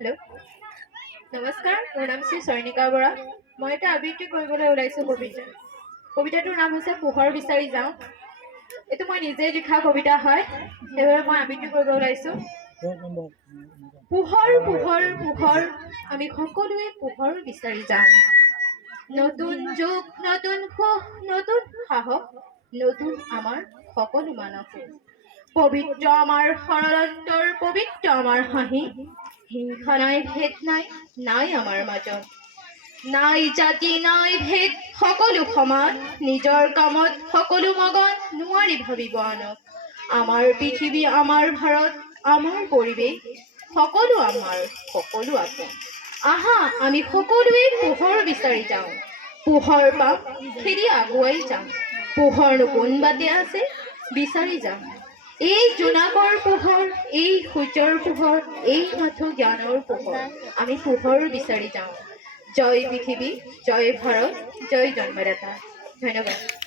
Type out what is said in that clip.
Hello', নমস্কাৰ। মোৰ নাম শ্ৰী চয়নিকা বৰা। মই এটা আবৃত্তি কৰিবলৈ ওলাইছোঁ কবিতা। কবিতাটোৰ নাম হৈছে পোহৰ বিচাৰি যাওঁ। এইটো মই নিজে লিখা কবিতা হয়, সেইবাবে মই আবৃত্তি কৰিব ওলাইছোঁ। পোহৰ পোহৰ পোহৰ, আমি সকলোৱে পোহৰ বিচাৰি যাওঁ। নতুন যুগ, নতুন সুখ, নতুন সাহস, নতুন আমাৰ সকলো মানস। পবিত্ৰ আমাৰ ষড়যন্ত্ৰৰ, পবিত্ৰ আমাৰ হাঁহি। হিংসা নাই, ভেদ নাই, নাই আমাৰ মাজত। নাই জাতি, নাই ভেদ, সকলো সমান। নিজৰ কামত সকলো মগন, নোৱাৰি ভাবিব আনক। আমাৰ পৃথিৱী, আমাৰ ভাৰত, আমাৰ পৰিৱেশ, সকলো আমাৰ, সকলো আপোন। আহা, আমি সকলোৱে পোহৰ বিচাৰি যাওঁ। পোহৰ পাম, খেদি আগুৱাই যাম। পোহৰনো কোন বাটে আছে, বিচাৰি যাম। এই জোনাকৰ পোহৰ, এই সূৰ্যৰ পোহৰ, এই মাথো জ্ঞানৰ পোহৰ। আমি পোহৰ বিচাৰি যাওঁ। জয় পৃথিৱী, জয় ভাৰত, জয় জন্মদাতা। ধন্যবাদ।